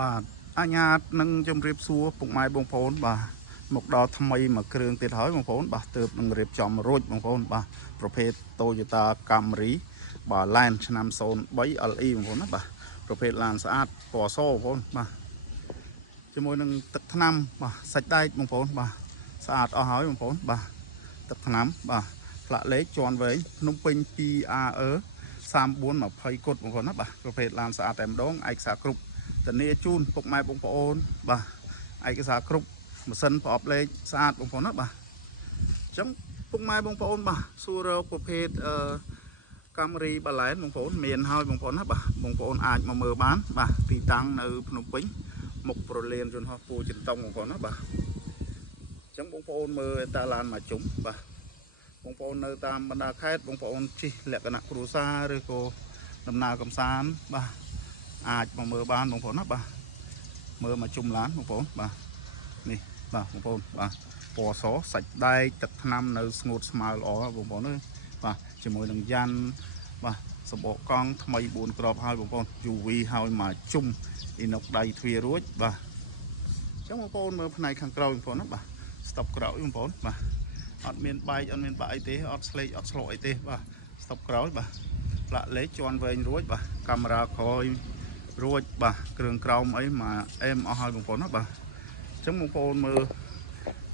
បាទអញ្ញាតនឹងជម្រាបសួរពុកម៉ែបងប្អូនបាទមកដល់ថ្មីមួយគ្រឿងទៀតហើយបងប្អូនបាទទើបនឹងរៀបចំរួចបងប្អូនបាទប្រភេទ Toyota Camry បាទ Land ឆ្នាំ03 LE បងប្អូនណាបាទប្រភេទឡានស្អាតពណ៌សបងប្អូនបាទជាមួយនឹងទឹកថ្នាំបាទសាច់ដែកបងប្អូនបាទស្អាតអស់ហើយបងប្អូនបាទទឹកថ្នាំបាទផ្លាកលេខជាន់វែងភ្នំពេញ 2AE 3420 គុតបងប្អូនណាបាទប្រភេទឡានស្អាតតែម្ដងឯកសារគ្រប់ធានាជូនពុកម៉ែបងប្អូនបាទឯកសារគ្រប់ម៉ាស៊ីនប្រអប់លេខស្អាតបងប្អូនណាបាទអញ្ចឹងពុកម៉ែបងប្អូនបាទសួររកប្រភេទCamry បាឡែនបងប្អូនមានហើយបងប្អូនណាបាទបងប្អូនអាចមកមើលបានបាទទីតាំងនៅភ្នំពេញមុខប្រលានយន្តហោះពូចិនតុងបងប្អូនណាបាទអញ្ចឹងបងប្អូនមើលតាឡានមកជុំបាទបងប្អូននៅតាមបណ្ដាខេត្តបងប្អូនជិះលក្ខណៈគ្រួសារឬក៏ដំណើរកំសាន្តបាទអាចមកមើលបានបងប្អូនណាបាទមើលមកជុំឡានបងប្អូនបាទនេះបាទបងប្អូនបាទពណ៌សសាច់ដែកទឹកថ្នាំនៅស្ងួតស្មើល្អបងប្អូនអើយបាទជាមួយនឹងយ៉ាន់បាទសបកកង់ថ្មី4គ្រាប់ហើយបងប្អូន UV ហើយមកជុំអ៊ីណុកដៃទ្វាររួចបាទអញ្ចឹងបងប្អូនមើលផ្នែកខាងក្រោយបងប្អូនណាបាទស្តុបក្រោយបងប្អូនបាទអត់មានបែកអត់មានបាក់អីទេអត់ស្លេកអត់ស្លកអីទេបាទស្តុបក្រោយបាទផ្លាកលេខជាន់វែងរួចបាទកាមេរ៉ាក្រោយរួចបាទគ្រឿងក្រោមអីមកអែមអស់ហើយបងប្អូនណាបាទអញ្ចឹងបងប្អូនមើល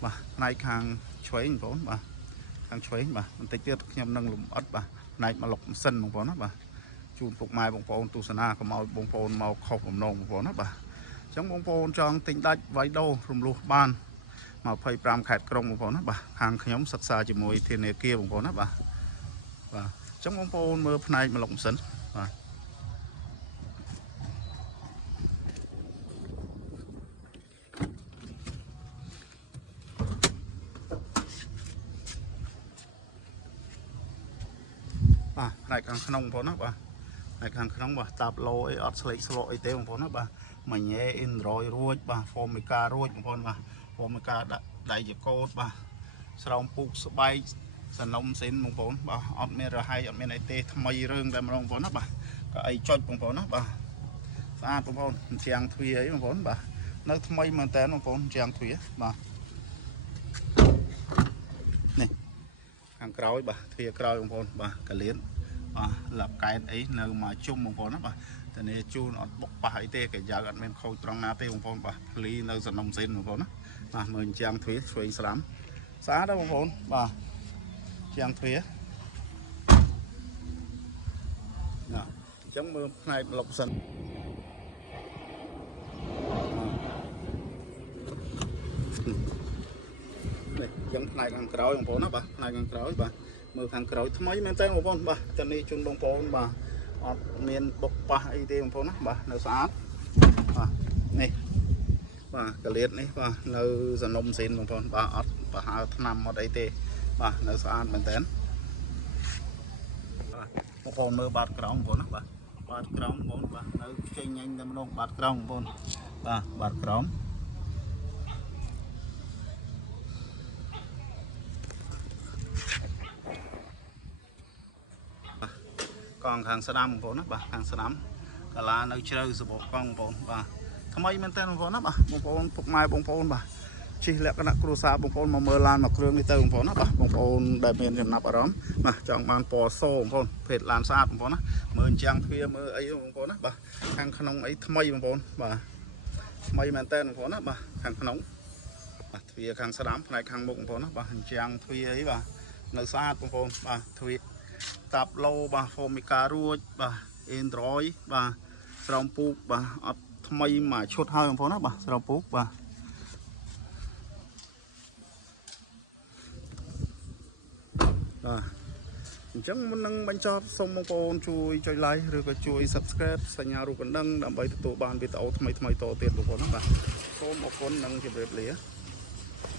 បាទផ្នែកខាងឆ្វេងបងប្អូនបាទខាងឆ្វេងបាទបន្តិចទៀតខ្ញុំនឹងលំអិតបាទផ្នែកមកលុកម៉ាស៊ីនបងប្អូនណាបាទជូនពុកម៉ែបងប្អូនទស្សនាកុំឲ្យបងប្អូនមកខុសបំណងបងប្អូនណាបាទអញ្ចឹងបងប្អូនចង់ទិញដាច់វាយដូររំលោះបាន25ខេត្តក្រុងបងប្អូនណាបាទខាងខ្ញុំសិក្សាជាមួយធនាគារបងប្អូនណាបាទបាទអញ្ចឹងបងប្អូនមើលផ្នែកមកលុកម៉ាស៊ីនបាទបាទផ្នែកខាងក្នុងបងប្អូនណាបាទផ្នែកខាងក្នុងបាទតាប់ឡូអីអត់ស្លេកស្លកអីទេបងប្អូនណាបាទមួយញ៉េ Android រួចបាទ Formica រួចបងប្អូនបាទ Formica ដាក់ដៃជាកូតបាទស្រោមពូកស្បែកសនំសិនបងប្អូនបាទអត់មានរហ័យអត់មានអីទេថ្មីរឿងតែម្ដងបងប្អូនណាបាទក៏អីចុចបងប្អូនណាបាទស្អាតបងប្អូនជាងទ្វារអីបងប្អូនបាទនៅថ្មីមែនតើបងប្អូនជាងទ្វារបាទនេះខាងក្រោយបាទទ្វារក្រោយបងប្អូនបាទកលៀនបាទលាប់កែតអីនៅមកជុំបងប្អូនណាបាទតែនេះជូនអត់បុកប៉ះអីទេកែយ៉ាវអត់មានខូចត្រង់ណាទេបងប្អូនបាទភ្លីនៅសនំសិនបងប្អូនណាបាទមើលជាងទ្វារឆ្វេងស្ដាំស្អាតដែរបងប្អូនបាទជាងទ្វារណាអញ្ចឹងមើលផ្នែកលុបសិននេះអញ្ចឹងផ្នែកខាងក្រោយបងប្អូនណាបាទផ្នែកខាងក្រោយបាទមើលខាងក្រោយថ្មីមែនតើបងប្អូនបាទតែនេះជូនបងប្អូនបាទអត់មានបុកប៉ះអីទេបងប្អូនណាបាទនៅស្អាតបាទនេះបាទកលៀតនេះបាទនៅសនំស៊ីនបងប្អូនបាទអត់ប្រហើថ្នាំអត់អីទេបាទនៅស្អាតមែនតើបងប្អូនមើលបាតក្រោមបងប្អូនណាបាទបាតក្រោមបងប្អូនបាទនៅចេញញ៉ាញ់តែម្ដងបាតក្រោមបងប្អូនបាទបាតក្រោមកង់ខាងស្ដាំបងប្អូនណាបាទខាងស្ដាំកាឡានៅជ្រៅសបកកង់បងប្អូនបាទថ្មីមែនតើបងប្អូនណាបាទបងប្អូនពុកម៉ែបងប្អូនបាទជិះលក្ខណៈគ្រួសារបងប្អូនមកមើលឡានមកគ្រឿងនេះទៅបងប្អូនណាបាទបងប្អូនដែលមានចំណាប់អារម្មណ៍បាទចង់បានពណ៌សបងប្អូនភេទឡានស្អាតបងប្អូនណាមើលចាំងទ្វារមើលអីបងប្អូនណាបាទខាងក្នុងអីថ្មីបងប្អូនបាទថ្មីមែនតើបងប្អូនណាបាទខាងក្នុងបាទទ្វារខាងស្ដាំផ្នែកខាងមុខបងប្អូនណាបាទចាំងទ្វារអីបាទនៅស្អាតបងប្អូនបាទទ្វារតាប់ឡូបាទ Formica រួចបាទ Android បាទស្រោមពូកបាទអត់ថ្មីមកឈុតហើយបងប្អូនណាបាទស្រោមពូកបាទបាទអញ្ចឹងមុននឹងបញ្ចប់សូមបងប្អូនជួយចុច like ឬក៏ជួយ subscribe សញ្ញារូបកណ្ដឹងដើម្បីទទួលបានវីដេអូថ្មីៗតទៀតបងប្អូនណាបាទសូមអរគុណនិងជម្រាបលា